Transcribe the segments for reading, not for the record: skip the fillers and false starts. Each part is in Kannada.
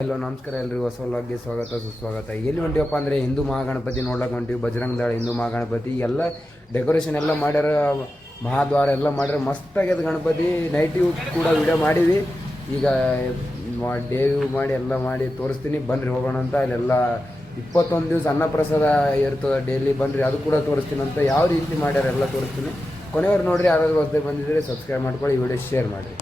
ಹಲೋ ನಮಸ್ಕಾರ ಎಲ್ರಿಗೂ ಹೊಸ ವ್ಲಾಗ್ಗೆ ಸ್ವಾಗತ ಸುಸ್ವಾಗತ. ಎಲ್ಲಿ ಹೊಂಟಿವಪ್ಪ ಅಂದರೆ ಹಿಂದೂ ಮಹಾಗಣಪತಿ ನೋಡ್ಲಕ್ಕೆ ಹೊಂಟಿವಿ. ಬಜರಂಗ ದಳ ಹಿಂದೂ ಮಹಾಗಣಪತಿ ಎಲ್ಲ ಡೆಕೋರೇಷನ್ ಎಲ್ಲ ಮಾಡ್ಯಾರ, ಮಹಾದ್ವಾರ ಎಲ್ಲ ಮಾಡ್ಯಾರ, ಮಸ್ತಾಗ್ಯದ ಗಣಪತಿ. ನೈಟಿವ್ ಕೂಡ ವಿಡಿಯೋ ಮಾಡೀವಿ. ಈಗ ಡೇವ್ ಮಾಡಿ ಎಲ್ಲ ಮಾಡಿ ತೋರಿಸ್ತೀನಿ, ಬನ್ನಿರಿ ಹೋಗೋಣ ಅಂತ. ಅಲ್ಲೆಲ್ಲ 21 ದಿವಸ ಅನ್ನಪ್ರಸಾದ ಇರ್ತದೆ ಡೈಲಿ, ಬನ್ನಿರಿ ಅದು ಕೂಡ ತೋರಿಸ್ತೀನಿ ಅಂತ. ಯಾವ ರೀತಿ ಮಾಡ್ಯಾರ ಎಲ್ಲ ತೋರಿಸ್ತೀನಿ, ಕೊನೆಯವ್ರು ನೋಡಿರಿ. ಯಾರಾದರೂ ಹೊಸದಾಗಿ ಬಂದಿದ್ದರೆ ಸಬ್ಸ್ಕ್ರೈಬ್ ಮಾಡ್ಕೊಳ್ಳಿ, ಈ ವಿಡಿಯೋ ಶೇರ್ ಮಾಡಿರಿ.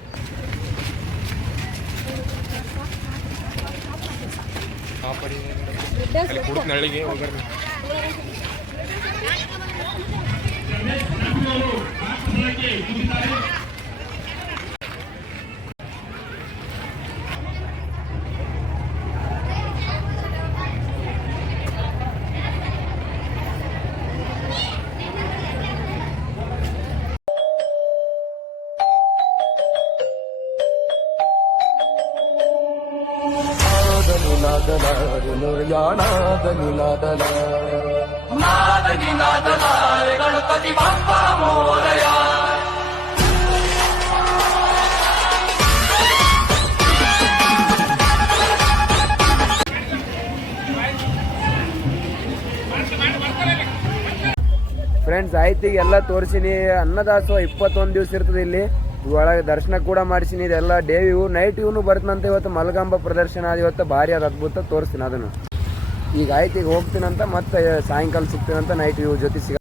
ಗಣಪತಿ ಬಪ್ಪ ಮೋರಯ. ಫ್ರೆಂಡ್ಸ್ ಆಯ್ತು, ಈಗ ಎಲ್ಲ ತೋರಿಸಿನಿ. ಅನ್ನದಾಸೋಹ 21 ದಿವಸ ಇರ್ತದೆ ಇಲ್ಲಿ. ಒಳಗೆ ದರ್ಶನ ಕೂಡ ಮಾಡಿಸಿನಿ. ಇದೆಲ್ಲ ಡೇ ವ್ಯೂ, ನೈಟ್ ವ್ಯೂನು ಬರ್ತಂತ. ಇವತ್ತು ಮಲಗಂಬ ಪ್ರದರ್ಶನ ಆದ, ಇವತ್ತು ಭಾರಿ ಅದು ಅದ್ಭುತ ತೋರಿಸ್ತೀನಿ ಅದನ್ನು. ಈಗ ಆಯ್ತು, ಈಗ ಹೋಗ್ತೀನಂತ, ಮತ್ತೆ ಸಾಯಂಕಾಲ ಸಿಗ್ತೀನಂತ ನೈಟ್ ವ್ಯೂ ಜೊತೆ ಸಿಗ.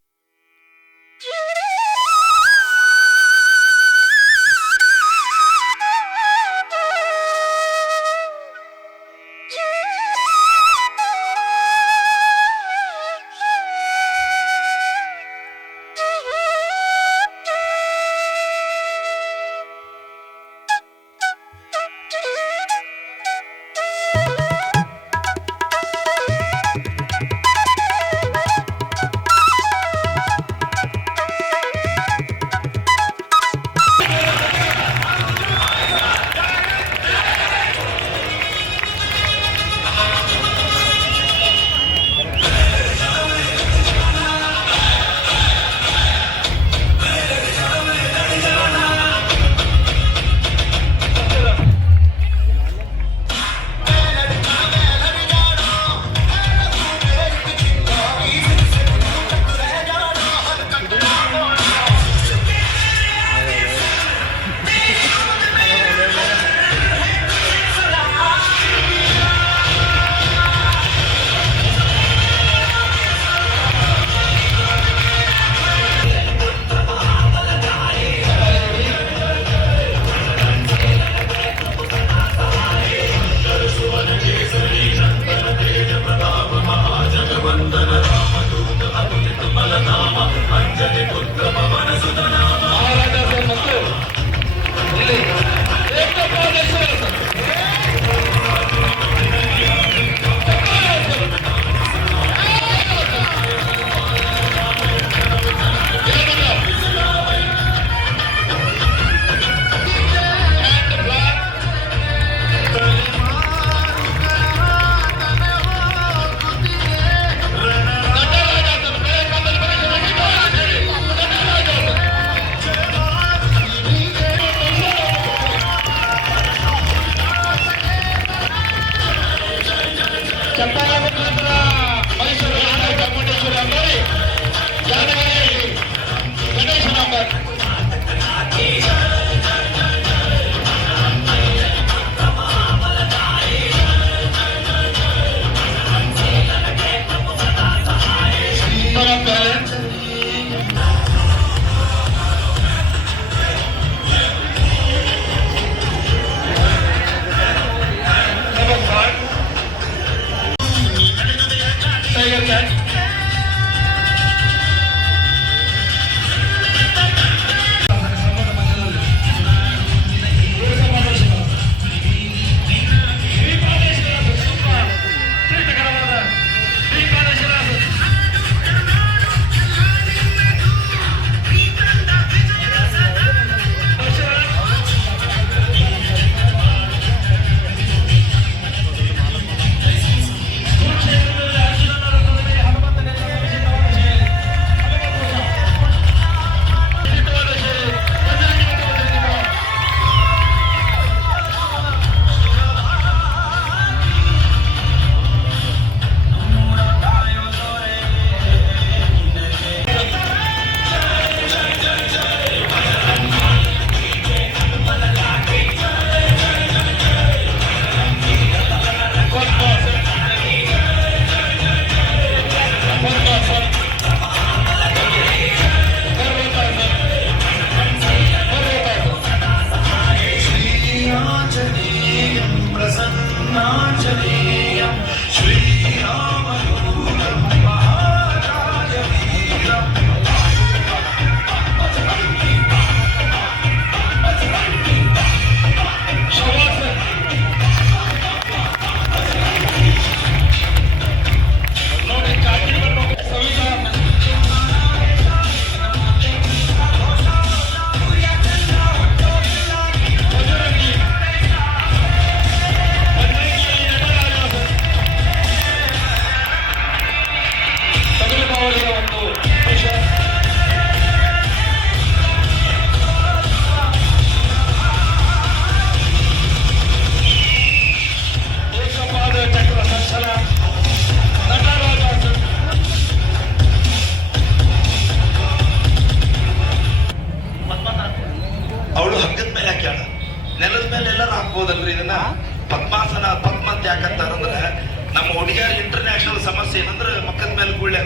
ಮಕ್ಕದ ಮೇಲೆ ಗುಳ್ಳೆ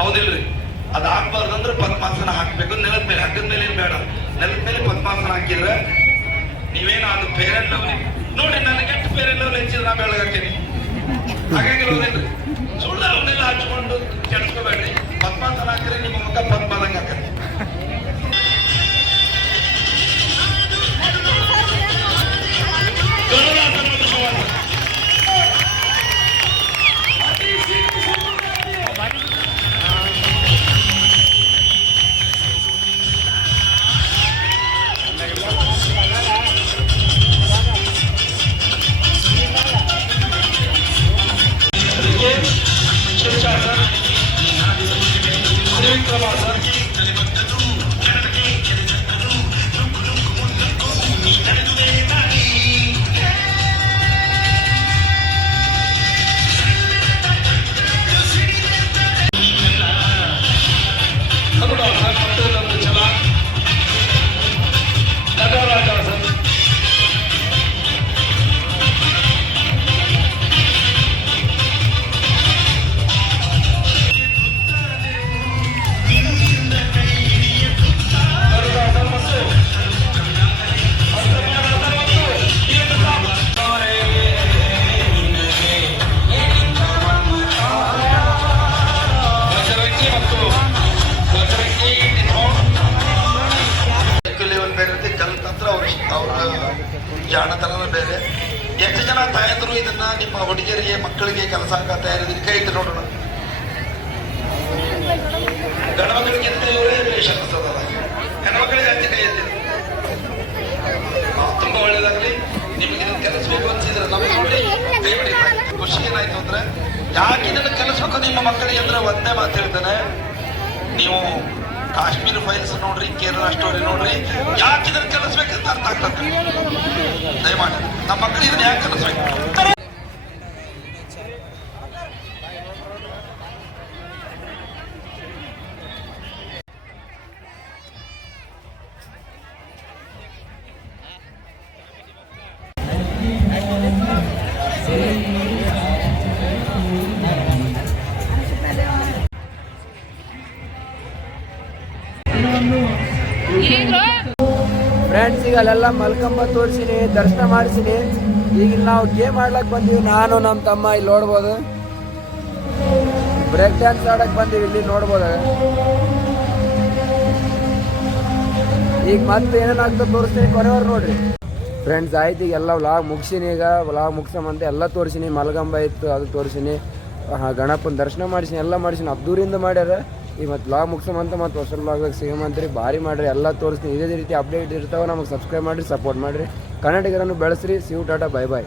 ಹೌದಿಲ್ರಿ? ಅದು ಆಗ್ಬಾರ್ದಂದ್ರೆ ಪದ್ಮಾಸನ ಹಾಕ್ಬೇಕು. ನೆಲದ ಮೇಲೆ, ಹಗ್ಗದ ಮೇಲೆ ಏನ್ ಬೇಡ, ನೆಲದ ಮೇಲೆ ಪದ್ಮಾಸನ ಹಾಕಿದ್ರೆ ನೀವೇನು ಅದು ಫೇರ್ ಲವ್ಲಿ ನೋಡಿ, ನನಗೆ ಎಷ್ಟು ಫೇರ್ ಲವ್ಲಿ ಹೆಚ್ಚಿದ್ರೆ ನಾ ಬೆಳಗಾಕೇನಿ. ಹಾಗಾಗಿ ಹೌದಿಲ್ರಿ? ಸುಳ್ಳು ಅವನ್ನೆಲ್ಲ ಹಚ್ಕೊಂಡು ಕೆಡ್ಸ್ಕೋಬೇಡ್ರಿ. ಪದ್ಮಾಸನ ಹಾಕಿದ್ರೆ ನಿಮ್ಮ ಮುಖ ಪದ್ಮದಂಗ ಹಾಕಿ. ಜಾಣತನದ ಬೇರೆ. ಎಷ್ಟು ಜನ ತಾಯಂದ್ರು ಇದನ್ನ ನಿಮ್ಮ ಹುಡುಗಿಯರಿಗೆ ಮಕ್ಕಳಿಗೆ ಕೆಲಸ ಆಗ ತಯಾರಿದ್ರೆ ಕೈ ಇಟ್ಟು ನೋಡೋಣ. ಗಣಮಕ್ಕಳಿಗಿಂತ ಇವರೇ ರೇಷನ್ ಅನ್ಸೋದಲ್ಲ, ಹೆಣ್ಮಕ್ಳಿಗೆ ಹಂಚಿ ಕೈ ಎತ್ತಿದ್ರು. ತುಂಬಾ ಒಳ್ಳೇದಾಗ್ಲಿ. ನಿಮಗೆ ಇದನ್ನ ಕೆಲಸಬೇಕು ಅನ್ಸಿದ್ರೆ ನಮ್ಮ ನೋಡಿ ದಯವಿಡಿ. ಖುಷಿ ಏನಾಯ್ತು ಅಂದ್ರೆ, ಯಾಕೆ ಇದನ್ನ ಕೆಲಸಬೇಕು ನಿಮ್ಮ ಮಕ್ಕಳಿಗೆ ಅಂದ್ರೆ ಒಂದೇ ಮಾತು ಹೇಳ್ತಾನೆ, ನೀವು ಕಾಶ್ಮೀರ ಫೈಲ್ಸ್ ನೋಡ್ರಿ, ಕೇರಳ ಸ್ಟೋರಿ ನೋಡ್ರಿ, ಯಾಕೆ ಇದನ್ನ ಕಲಿಸ್ಬೇಕಂತ ಅರ್ಥ ಆಗ್ತದೆ. ದಯಮಾಡಿ ನಮ್ಮ ಮಕ್ಕಳು ಇದನ್ನ ಯಾಕೆ ಕಲಿಸ್ಬೇಕು. ಫ್ರೆಂಡ್ಸ್, ಈಗ ಅಲ್ಲೆಲ್ಲ ಮಲ್ಕಂಬ ತೋರಿಸಿನಿ, ದರ್ಶನ ಮಾಡಿಸಿನಿ. ಈಗ ನಾವು ಗೇಮ್ ಆಡ್ಲಕ್ಕೆ ಬಂದೀವಿ. ನಾನು ನಮ್ಮ ತಮ್ಮ ಇಲ್ಲಿ ನೋಡ್ಬೋದು, ಬ್ರೇಕ್ ಡ್ಯಾನ್ಸ್ ಆಡಕ್ಕೆ ಬಂದೀವಿ. ಇಲ್ಲಿ ನೋಡ್ಬೋದು. ಈಗ ಮತ್ತೆ ಏನೇನಾಗ್ತದೆ ತೋರಿಸ್ತೀನಿ, ಕೊನೆಯವ್ರು ನೋಡ್ರಿ. ಫ್ರೆಂಡ್ಸ್, ಆಯ್ತು, ಈಗ ಎಲ್ಲ ವ್ಲಾಗ್ ಮುಗಿಸಿನಿ. ಈಗ ವ್ಲಾಗ್ ಮುಗಿಸಮಂತ ಎಲ್ಲ ತೋರಿಸಿನಿ. ಮಲ್ಕಂಬ ಇತ್ತು, ಅದು ತೋರಿಸಿನಿ. ಗಣಪನ ದರ್ಶನ ಮಾಡಿಸಿನಿ, ಎಲ್ಲ ಮಾಡಿಸಿನಿ. ಅದ್ದೂರಿಂದ ಮಾಡ್ಯಾರ. ಈಗ ಮತ್ತೆ ವ್ಲಾಗ್ ಮುಗಿಸಮಂತ ಮತ್ತೆ ಹೊಸ ವ್ಲಾಗ್ದಾಗ ಸಿಗಮಂತ್ರಿ. ಭಾರಿ ಮಾಡಿರಿ, ಎಲ್ಲ ತೋರಿಸ್ತೀನಿ. ಇದೇ ರೀತಿ ಅಪ್ಡೇಟ್ ಇರ್ತಾವೆ. ನಮಗೆ ಸಬ್ಸ್ಕ್ರೈಬ್ ಮಾಡಿರಿ, ಸಪೋರ್ಟ್ ಮಾಡಿರಿ. ಕನ್ನಡಿಗರನ್ನು ಬೆಳೆಸ್ರಿ. See you, ta ta, bye bye.